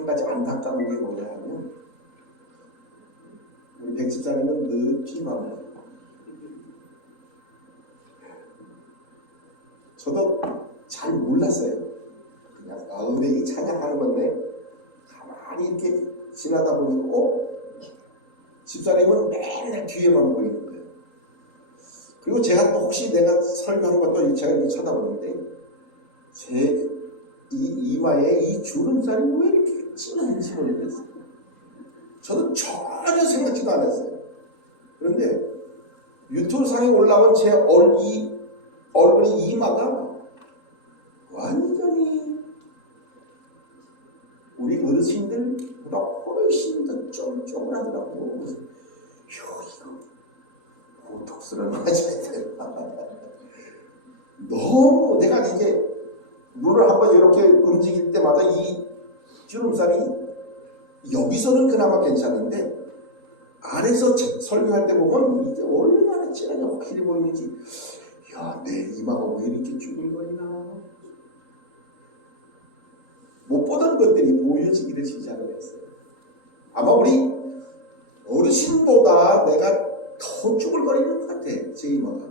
한 가지 안타까운 게 뭐냐 하면 우리 백 집사님은 늘 피만 먹어요. 저도 잘 몰랐어요. 그냥 은혜이 찬양하는 건데 가만히 이렇게 지나다 보니까 집사님은 맨날 뒤에만 보이는 거예요. 그리고 제가 또 혹시 내가 설교한 것도 제가 이렇게 쳐다보는데 제 이 이마에 이 주름살이 왜 이렇게 진한지 모르겠어요. 저는 전혀 생각지도 않았어요. 그런데 유튜브 상에 올라온 제 얼굴이 이마가 완전히 우리 어르신들보다 훨씬 더 쪼글쪼글하더라고. 이거 보톡스를 맞아야 되나. 너무 내가 이게 눈을 한번 이렇게 움직일 때마다 이 주름살이 여기서는 그나마 괜찮은데 안에서 설교할 때 보면 이게 얼마나 진하게 확실히 보이는지, 야, 내 이마가 왜 이렇게 쭈글거리나. 못 보던 것들이 보여지기를 시작을 했어요. 아마 우리 어르신보다 내가 더 쭈글거리는 것 같아, 제 이마가.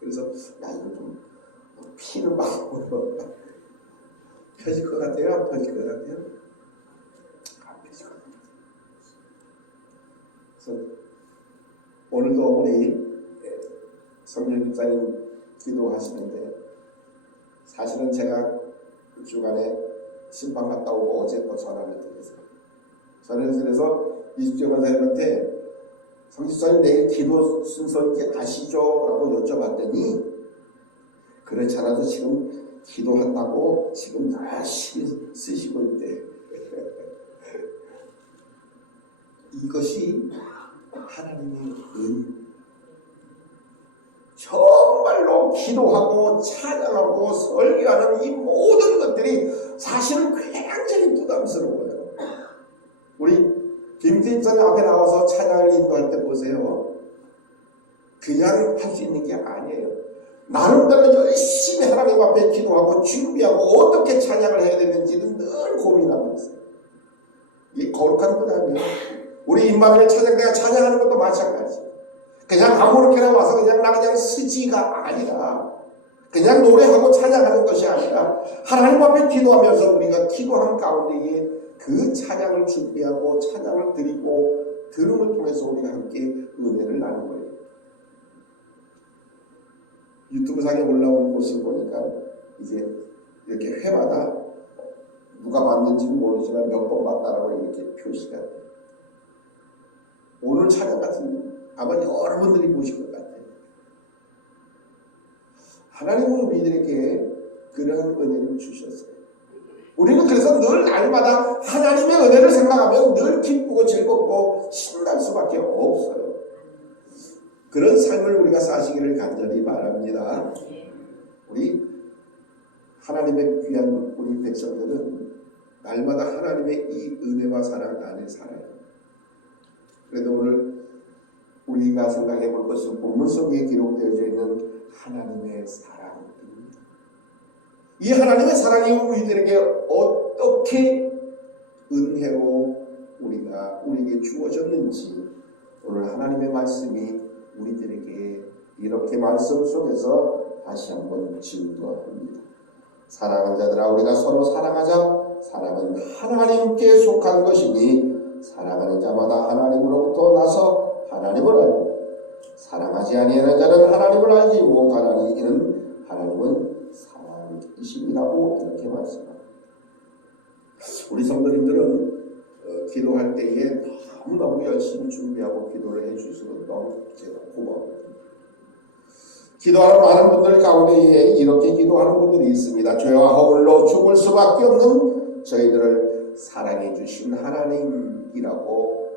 그래서 야, 이거 좀 피는 막 펴질 것 같아요? 안 펴질 것 같아요? 안 펴질 것 같아요. 그래서 오늘도 우리 성령 집사님 기도하시는데, 사실은 제가 주간에 신방 갔다 오고 어제 또 전화를 드렸어요. 전화를 드려서 이숙재 권사님한테 성 집사님 내일 기도 순서 이렇게 아시죠? 라고 여쭤봤더니, 그렇지 않아도 지금 기도한다고 지금 열심히 쓰시고 있대. 이것이 하나님의 은. 정말로 기도하고 찬양하고 설교하는 이 모든 것들이 사실은 굉장히 부담스러워요. 우리 김태희 집사님 앞에 나와서 찬양을 인도할 때 보세요. 그냥 할 수 있는 게 아니에요. 나름대로 열심히 하나님 앞에 기도하고 준비하고 어떻게 찬양을 해야 되는지는 늘 고민하고 있어요. 이게 거룩한 것 아니에요. 우리 임마누엘 찬양대가 찬양하는 것도 마찬가지예요. 그냥 아무렇게나 와서 그냥 쓰지가 아니라, 그냥 노래하고 찬양하는 것이 아니라 하나님 앞에 기도하면서 우리가 기도한 가운데에 그 찬양을 준비하고 찬양을 드리고 들음을 통해서 우리가 함께 은혜를 나누는 거예요. 유튜브상에 올라온 곳을 보니까 이제 이렇게 회마다 누가 봤는지는 모르지만 몇 번 봤다라고 이렇게 표시가 돼요. 오늘 찬양 같은 아마 여러분들이 보실 것 같아요. 하나님은 우리들에게 그런 은혜를 주셨어요. 우리는 그래서 늘 날마다 하나님의 은혜를 생각하면 늘 기쁘고 즐겁고 신날 수밖에 없어요. 그런 삶을 우리가 사시기를 간절히 바랍니다. 우리 하나님의 귀한 우리 백성들은 날마다 하나님의 이 은혜와 사랑 안에 살아요. 그래도 오늘 우리가 생각해 볼 것은 본문 속에 기록되어져 있는 하나님의 사랑입니다. 이 하나님의 사랑이 우리들에게 어떻게 은혜로 우리에게 주어졌는지 오늘 하나님의 말씀이 우리들에게 이렇게 말씀 속에서 다시 한번 증거합니다. 사랑하는 자들아, 우리가 서로 사랑하자. 사랑은 하나님께 속한 것이니 사랑하는 자마다 하나님으로부터 나서 하나님을 알고 사랑하지 아니하는 자는 하나님을 알지 못하나니 이는 하나님은 사랑이심이라고 이렇게 말씀합니다. 우리 성도님들은 기도할 때에 너무너무 열심히 준비하고 기도를 해주셔서 너무 제가 고마워요. 기도하는 많은 분들 가운데에 이렇게 기도하는 분들이 있습니다. 죄와 허물로 죽을 수밖에 없는 저희들을 사랑해 주신 하나님이라고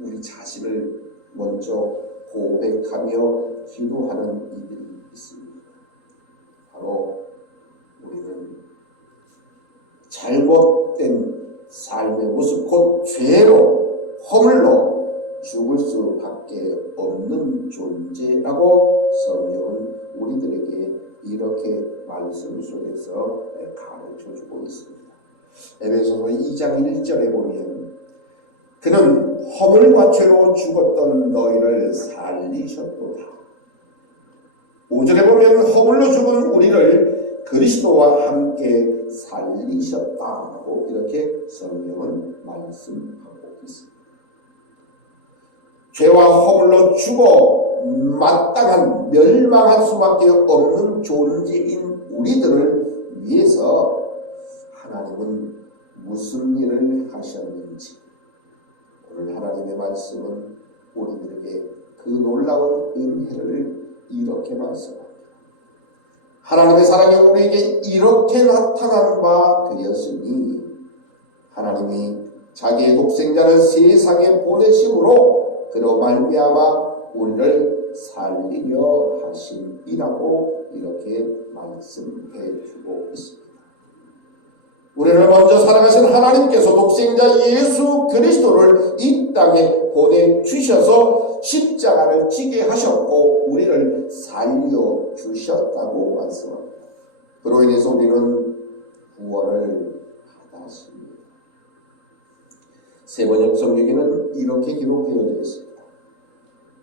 우리 자신을 먼저 고백하며 기도하는 이들이 있습니다. 바로 우리는 잘못된 삶의 모습 곧 죄로 허물로 죽을 수밖에 없는 존재라고 성경은 우리들에게 이렇게 말씀 속에서 가르쳐주고 있습니다. 에베소서 2장 1절에 보면 그는 허물과 죄로 죽었던 너희를 살리셨도다. 5절에 보면 허물로 죽은 우리를 그리스도와 함께 살리셨다고 이렇게 성경은 말씀하고 있습니다. 죄와 허물로 죽어 마땅한 멸망할 수밖에 없는 존재인 우리들을 위해서 하나님은 무슨 일을 하셨는지 오늘 하나님의 말씀은 우리들에게 그 놀라운 은혜를 이렇게 말씀합니다. 하나님의 사랑이 우리에게 이렇게 나타난 바 되었으니 하나님이 자기의 독생자를 세상에 보내심으로 그로 말미암아 우리를 살리려 하심이라고 이렇게 말씀해 주고 있습니다. 우리를 먼저 사랑하신 하나님께서 독생자 예수 그리스도를 이 땅에 보내주셔서 십자가를 지게 하셨고 우리를 살려주셨다고 말씀합니다. 그로 인해서 우리는 구원을 받았습니다. 세번역 성경에는 이렇게 기록되어져 있습니다.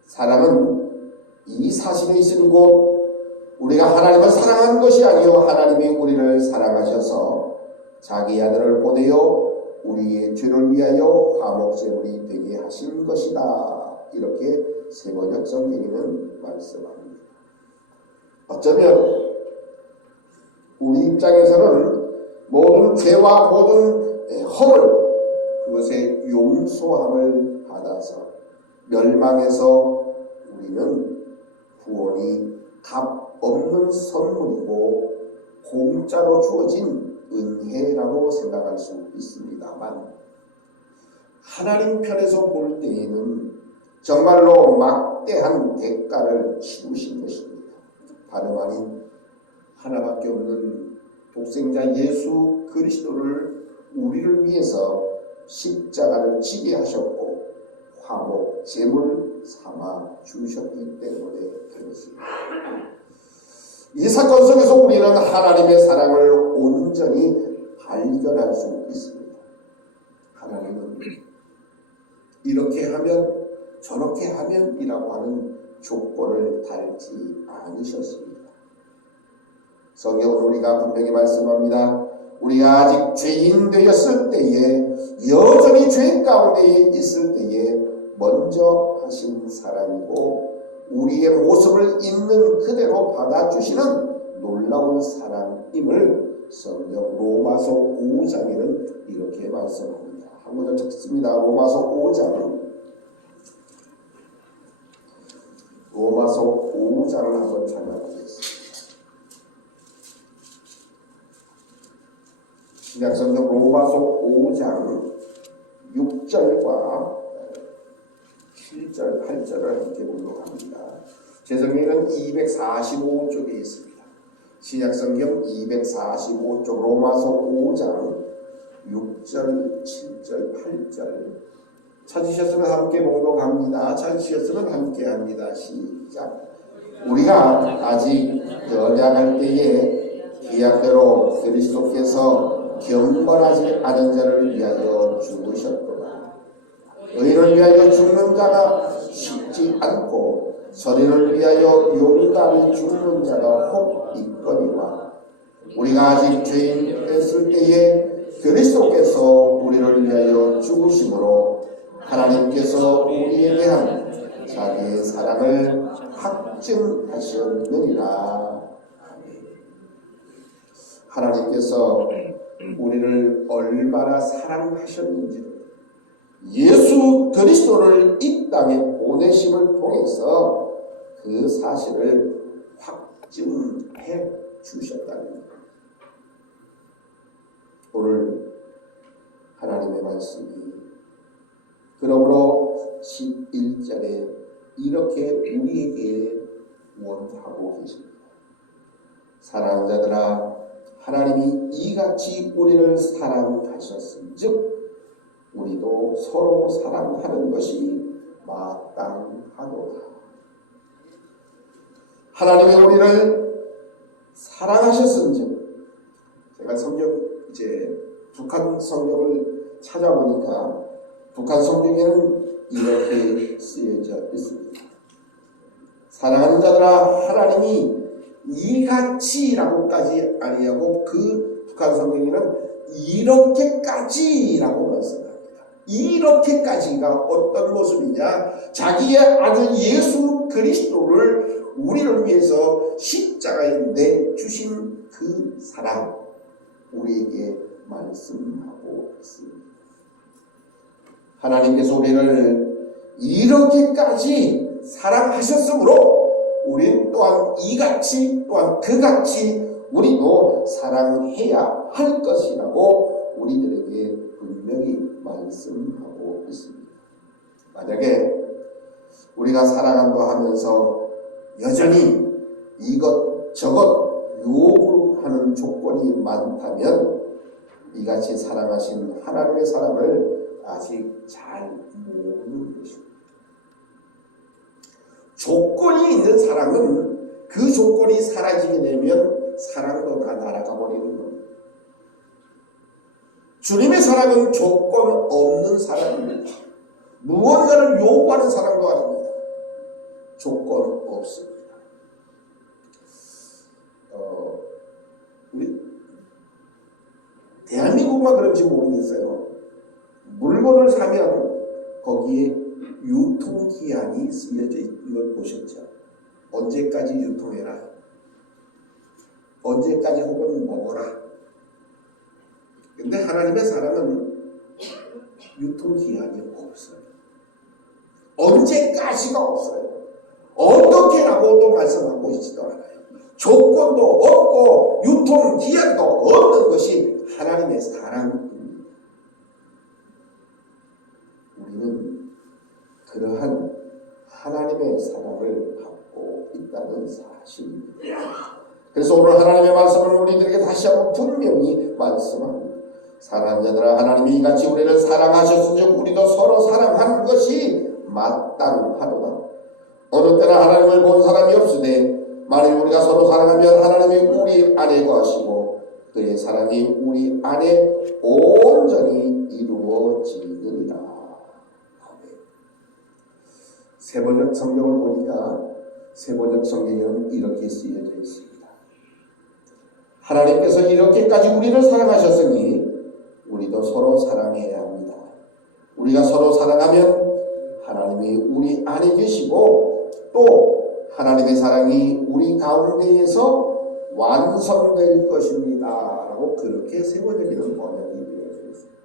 사람은 이 사실에 있으니 곧 우리가 하나님을 사랑한 것이 아니요 하나님이 우리를 사랑하셔서 자기 아들을 보내어 우리의 죄를 위하여 화목제물이 되게 하신 것이다. 이렇게 세번역 성경에는 말씀합니다. 어쩌면 우리 입장에서는 모든 죄와 모든 허물 그것의 용서함을 받아서 멸망해서 우리는 구원이 값 없는 선물이고 공짜로 주어진 은혜라고 생각할 수 있습니다만 하나님 편에서 볼 때에는 정말로 막대한 대가를 치르신 것입니다. 다름 아닌 하나밖에 없는 독생자 예수 그리스도를 우리를 위해서 십자가를 지게 하셨고 화목 제물 삼아 주셨기 때문에 그렇습니다. 이 사건 속에서 우리는 하나님의 사랑을 온전히 발견할 수 있습니다. 하나님은 이렇게 하면 저렇게 하면이라고 하는 조건을 달지 않으셨습니다. 성경은 우리가 분명히 말씀합니다. 우리가 아직 죄인 되었을 때에 여전히 죄 가운데에 있을 때에 먼저 하신 사랑이고 우리의 모습을 있는 그대로 받아주시는 놀라운 사랑임을 성경 로마서 5장에는 이렇게 말씀합니다. 한 구절 찾습니다. 로마서 5장 한번 찾아보겠습니다. 신약성경 로마서 5장 6절과 7절, 8절을 함께 보도록 합니다. 제 성경은 245쪽에 있습니다. 신약성경 245쪽 로마서 5장 6절, 7절, 8절 찾으셨으면 함께 봉독합니다. 찾으셨으면 함께 합니다. 시작. 우리가 아직 연약할 때에 계약대로 그리스도께서 경건하지 않은 자를 위하여 죽으셨도다. 의인을 위하여 죽는 자가 쉽지 않고 선인을 위하여 용감히 죽는 자가 혹 있거니와 우리가 아직 죄인 됐을 때에 그리스도께서 우리를 위하여 죽으심으로 하나님께서 우리에 대한 자기의 사랑을 확증하셨느니라. 하나님께서 우리를 얼마나 사랑하셨는지를 예수 그리스도를 이 땅에 보내심을 통해서 그 사실을 확증해 주셨다는 것. 오늘 하나님의 말씀이 그러므로 11절에 이렇게 우리에게 원하고 계십니다. 사랑하는 자들아 하나님이 이같이 우리를 사랑하셨은즉 우리도 서로 사랑하는 것이 마땅하도다. 하나님이 우리를 사랑하셨은즉 제가 성경 이제 북한 성경을 찾아보니까 북한 성경에는 이렇게 쓰여져 있습니다. 사랑하는 자들아 하나님이 이같이라고까지 아니하고 그 북한 성경에는 이렇게까지라고 말씀합니다. 이렇게까지가 어떤 모습이냐? 자기의 아들 예수 그리스도를 우리를 위해서 십자가에 내주신 그 사랑 우리에게 말씀하고 있습니다. 하나님께서 우리를 이렇게까지 사랑하셨으므로 우리는 또한 이같이 또한 그같이 우리도 사랑해야 할 것이라고 우리들에게 분명히 말씀하고 있습니다. 만약에 우리가 사랑한다 하면서 여전히 이것저것 요구하는 조건이 많다면 이같이 사랑하신 하나님의 사랑을 아직 잘 모르는 것입니다. 조건이 있는 사랑은 그 조건이 사라지게 되면 사랑도 다 날아가 버리는 겁니다. 주님의 사랑은 조건 없는 사랑입니다. 무언가를 요구하는 사랑도 아닙니다. 조건 없습니다. 우리 대한민국만 그런지 모르겠어요. 물건을 사면 거기에 유통기한이 쓰여져 있는 걸 보셨죠? 언제까지 유통해라. 언제까지 혹은 먹어라. 근데 하나님의 사랑은 유통기한이 없어요. 언제까지가 없어요. 어떻게라고도 말씀하고 있지도 않아요. 조건도 없고 유통기한도 없는 것이 하나님의 사랑입니다. 우리는 그러한 하나님의 사랑을 받고 있다는 사실입니다. 그래서 오늘 하나님의 말씀은 우리들에게 다시 한번 분명히 말씀합니다. 사랑하는 자들아 하나님이 이같이 우리를 사랑하셨은즉 우리도 서로 사랑하는 것이 마땅하도다. 어느 때나 하나님을 본 사람이 없으되 만일 우리가 서로 사랑하면 하나님이 우리 안에 거하시고 그의 사랑이 우리 안에 온전히 이루어지느니라. 아멘. 세번역 성경을 보니까 세번역 성경에는 이렇게 쓰여져 있습니다. 하나님께서 이렇게까지 우리를 사랑하셨으니 우리도 서로 사랑해야 합니다. 우리가 서로 사랑하면 하나님이 우리 안에 계시고 또 하나님의 사랑이 우리 가운데에서 완성될 것입니다. 라고 그렇게 세번역에는 번역이 되어져 있습니다.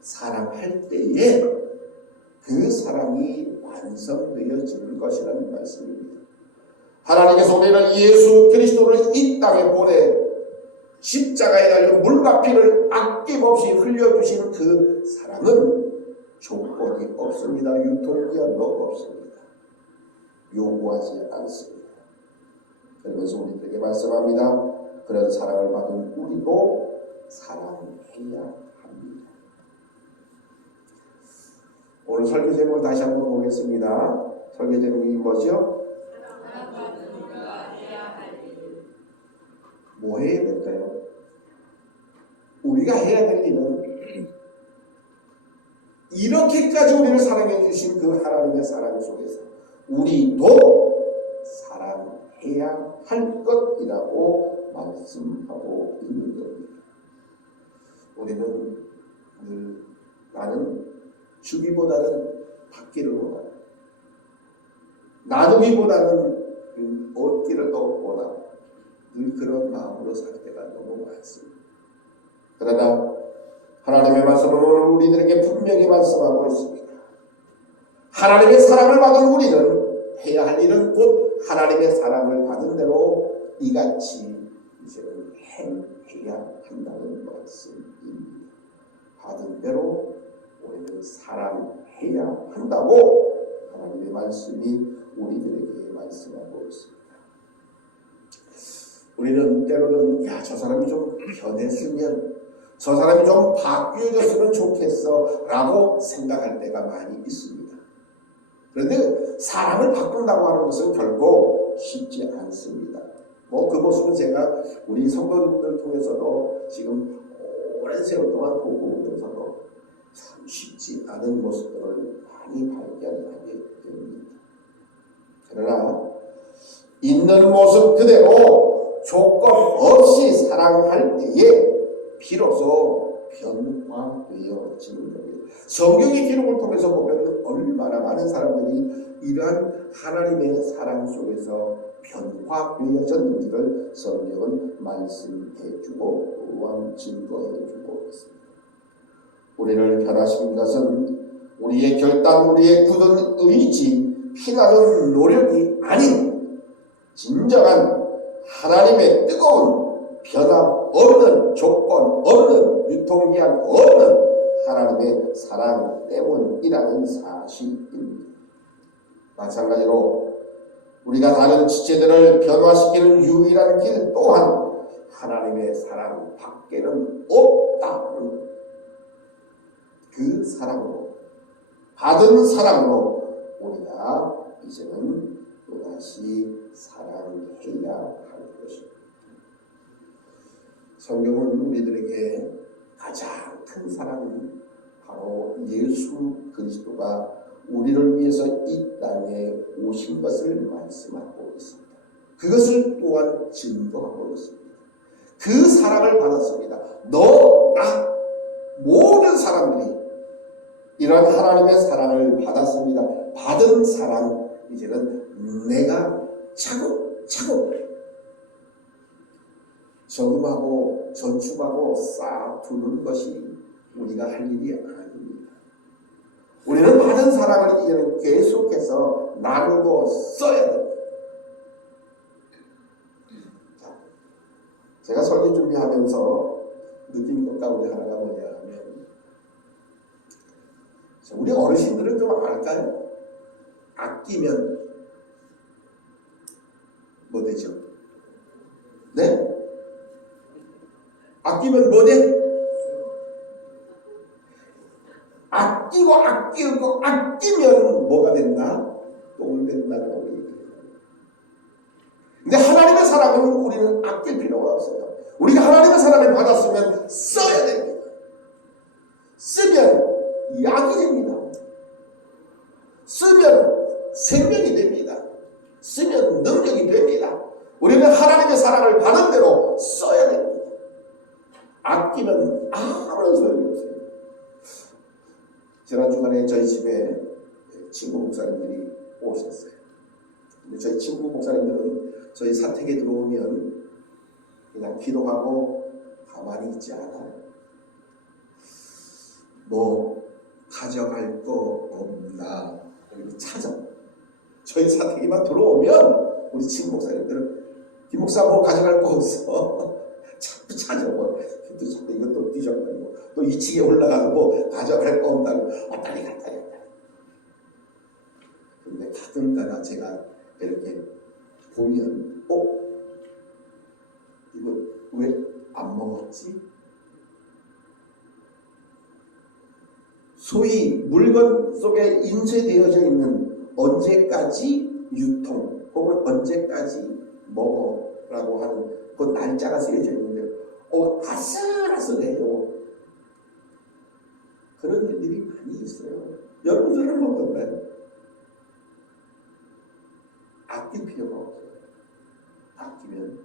사랑할 때에 그 사랑이 완성되어지는 것이라는 말씀입니다. 하나님께서 우리를 예수 그리스도를 이 땅에 보내 십자가에 달려 물과 피를 아낌없이 흘려주신 그 사랑은 조건이 없습니다. 유통기한도 없습니다. 요구하지 않습니다. 그러면서 우리들에게 말씀합니다. 그런 사랑을 받은 우리도 사랑해야 합니다. 오늘 설교 제목을 다시 한번 보겠습니다. 설교 제목이 뭐죠? 뭐 해야 될까요? 우리가 해야 될 일은 이렇게까지 우리를 사랑해 주신 그 하나님의 사랑 속에서 우리도 사랑해야 할 것이라고 말씀하고 있는 겁니다. 우리는 늘 나는 주기보다는 받기를 원한다. 나누기보다는 얻기를 더 원한다. 늘 그런 마음으로 살 때가 너무 많습니다. 그러나 하나님의 말씀은 오늘 우리들에게 분명히 말씀하고 있습니다. 하나님의 사랑을 받은 우리는 해야 할 일은 곧 하나님의 사랑을 받은 대로 이같이 이제는 행해야 한다는 말씀입니다. 받은 대로 우리는 사랑해야 한다고 하나님의 말씀이 우리들에게 말씀하고 있습니다. 우리는 때로는 저 사람이 좀 변했으면 저 사람이 좀 바뀌어졌으면 좋겠어 라고 생각할 때가 많이 있습니다. 그런데 사람을 바꾼다고 하는 것은 결코 쉽지 않습니다. 그 모습은 제가 우리 성도님들 통해서도 지금 오랜 세월 동안 보고오면서도 참 쉽지 않은 모습들을 많이 발견하게 됩니다. 그러나 있는 모습 그대로 조건 없이 사랑할 때에 비로소 변화되어지는 겁니다. 성경의 기록을 통해서 보면 얼마나 많은 사람들이 이러한 하나님의 사랑 속에서 변화되어졌는지를 성경은 말씀해주고 또한 증거해주고 있습니다. 우리를 변화시킨 것은 우리의 결단, 우리의 굳은 의지, 피나는 노력이 아닌 진정한 하나님의 뜨거운 변함 없는, 조건 없는, 유통기한 없는 하나님의 사랑 때문이라는 사실입니다. 마찬가지로 우리가 다른 지체들을 변화시키는 유일한 길 또한 하나님의 사랑 밖에는 없다는 그 사랑으로, 받은 사랑으로 우리가 이제는 또다시 사랑해야 할 것입니다. 성경은 우리들에게 가장 큰 사랑은 바로 예수 그리스도가 우리를 위해서 이 땅에 오신 것을 말씀하고 있습니다. 그것을 또한 증거하고 있습니다. 그 사랑을 받았습니다. 너, 나, 모든 사람들이 이런 하나님의 사랑을 받았습니다. 받은 사랑, 이제는 내가 차곡차곡 저금하고 저축하고 쌓아두는 것이 우리가 할 일이 아닙니다. 우리는 받은 사랑을 이제는 계속해서 나누고 써야 됩니다. 자, 제가 설교 준비하면서 느낀 것 가운데 하나가 뭐냐 하면, 우리 어르신들은 좀 알까요? 아끼면 뭐 되죠? 네? 아끼면 뭐 돼? 아끼고 아끼면 뭐가 된다? 똥 된다고 얘기해요. 근데 하나님의 사랑은 우리는 아낄 필요가 없어요. 우리가 하나님의 사랑을 받았으면 써야 됩니다. 쓰면 약이 됩니다. 쓰면 생명이 됩니다. 쓰면 능력이 됩니다. 우리는 하나님의 사랑을 받은 대로 써야 됩니다. 아끼면 아무런 소용이 없어요. 지난 주간에 저희 집에 친구 목사님들이 오셨어요. 근데 저희 친구 목사님들은 저희 사택에 들어오면 그냥 기도하고 가만히 있지 않아요. 뭐 가져갈 거 없나 그리고 찾아. 저희 사택에만 들어오면 우리 친구 목사님들은 김 목사 뭐 가져갈 거 없어. 자꾸 찾아봐. 자꾸 이것도 뒤적거리고 또 2층에 올라가서 뭐 가져갈 거 없다고 왔다리 갔다리 갔다리. 근데 가끔가다 제가 이렇게 보면 이거 왜 안 먹었지? 소위 물건 속에 인쇄되어져 있는 언제까지 유통 혹은 언제까지 먹어라고 하는 그 날짜가 쓰여져 있는데 아슬아슬해요. 그런 일들이 많이 있어요. 여러분들은 어떤가요? 아낄 필요가 없어요. 아끼면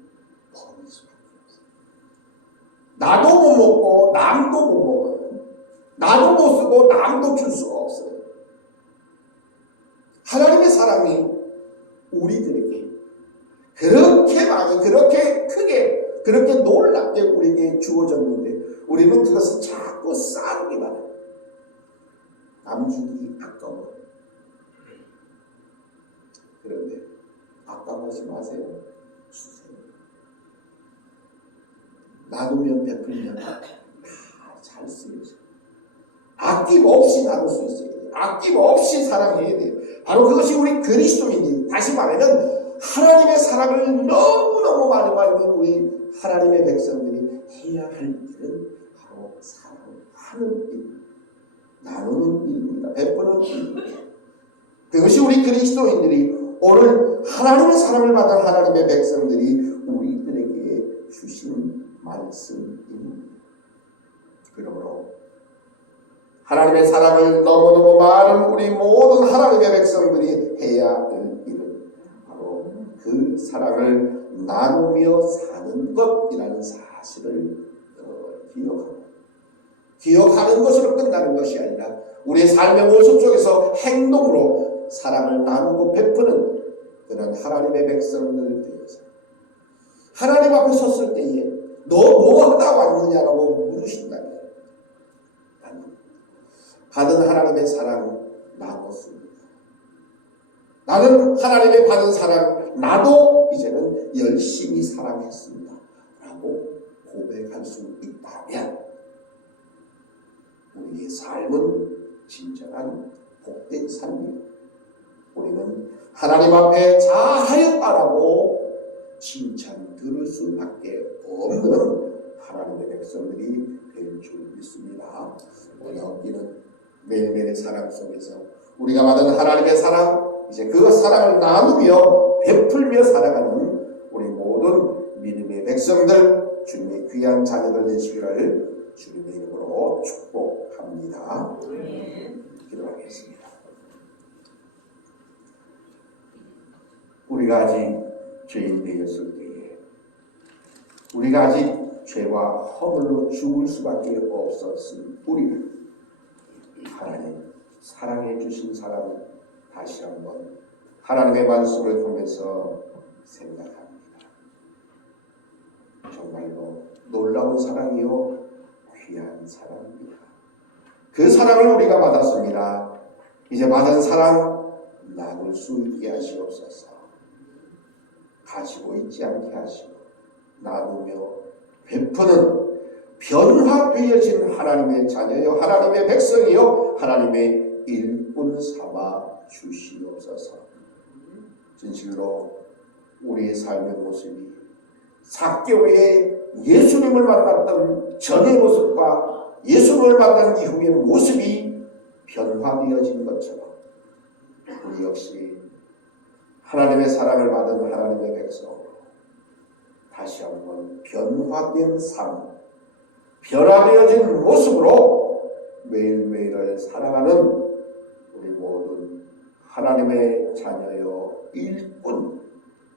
버릴 수밖에 없어요. 나도 못 먹고 남도 못 먹어요. 나도 못 쓰고 남도 줄 수가 없어요. 하나님의 사랑이 우리들에게 그렇게 많이, 그렇게 크게, 그렇게 놀랍게 우리에게 주어졌는데 우리는 그것을 자꾸 쌓아두기만 해요. 남 주기 아까워. 그런데 아까워하지 마세요. 주세요. 나누면 베풀면 다 잘 쓰여져요. 아낌없이 나눌 수 있어요. 아낌없이 사랑해야 돼요. 바로 그것이 우리 그리스도인이, 다시 말하면 하나님의 사랑을 너무너무 많이 받는 우리 하나님의 백성들이 해야 할 일은 바로 사랑하는 일, 나누는 일입니다. 베푸는 일입니다. 그것이 우리 그리스도인들이 오늘 하나님의 사랑을 받은 하나님의 백성들이 우리들에게 주신 말씀입니다. 그러므로 하나님의 사랑을 너무너무 많은 우리 모든 하나님의 백성들이 해야 할 일은 바로 그 사랑을 나누며 사는 것이라는 사실을 기억하는 것으로 끝나는 것이 아니라 우리의 삶의 모습 속에서 행동으로 사랑을 나누고 베푸는 그런 하나님의 백성들 되어서 하나님 앞에 섰을 때에 너 뭐 하다 왔느냐라고 물으신다면 나는 받은 하나님의 사랑 나눴습니다. 나는 하나님의 받은 사랑 나도 이제는 열심히 사랑했습니다 라고 고백할 수 있다면 우리의 삶은 진정한 복된 삶이에요. 우리는 하나님 앞에 잘하였다라고 칭찬 들을 수밖에 없는 하나님의 백성들이 될 줄 믿습니다. 우리 얻기는 매일매일의 사랑 속에서 우리가 받은 하나님의 사랑, 이제 그 사랑을 나누며 베풀며 살아가는 우리 모든 믿음의 백성들, 주님의 귀한 자녀들 되시기를 주님의 이름으로 축복합니다. 기도하겠습니다. 우리가 아직 죄인 되었을 때에 우리가 아직 죄와 허물로 죽을 수밖에 없었을 우리를 하나님 사랑해 주신 사랑 다시 한번 하나님의 말씀을 통해서 생각합니다. 정말로 놀라운 사랑이요 귀한 사랑입니다. 그 사랑을 우리가 받았습니다. 이제 받은 사랑 나눌 수 있게 하시옵소서. 가지고 있지 않게 하시고 나누며 베푸는 변화되어진 하나님의 자녀요 하나님의 백성이요 하나님의 일꾼 삼아 주시옵소서. 진실로 우리의 삶의 모습이 삭개오에 예수님을 만났던 전의 모습과 예수님을 만난 이후의 모습이 변화되어진 것처럼 우리 역시 하나님의 사랑을 받은 하나님의 백성으로 다시 한번 변화된 삶, 변화되어진 모습으로 매일매일을 살아가는 우리 모든 하나님의 자녀여 일꾼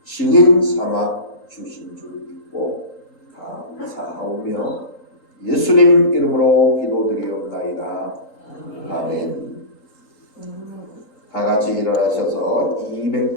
증인 삼아 주신 줄 믿고 감사하오며 예수님 이름으로 기도드리옵나이다. 아멘. 다 같이 일어나셔서 200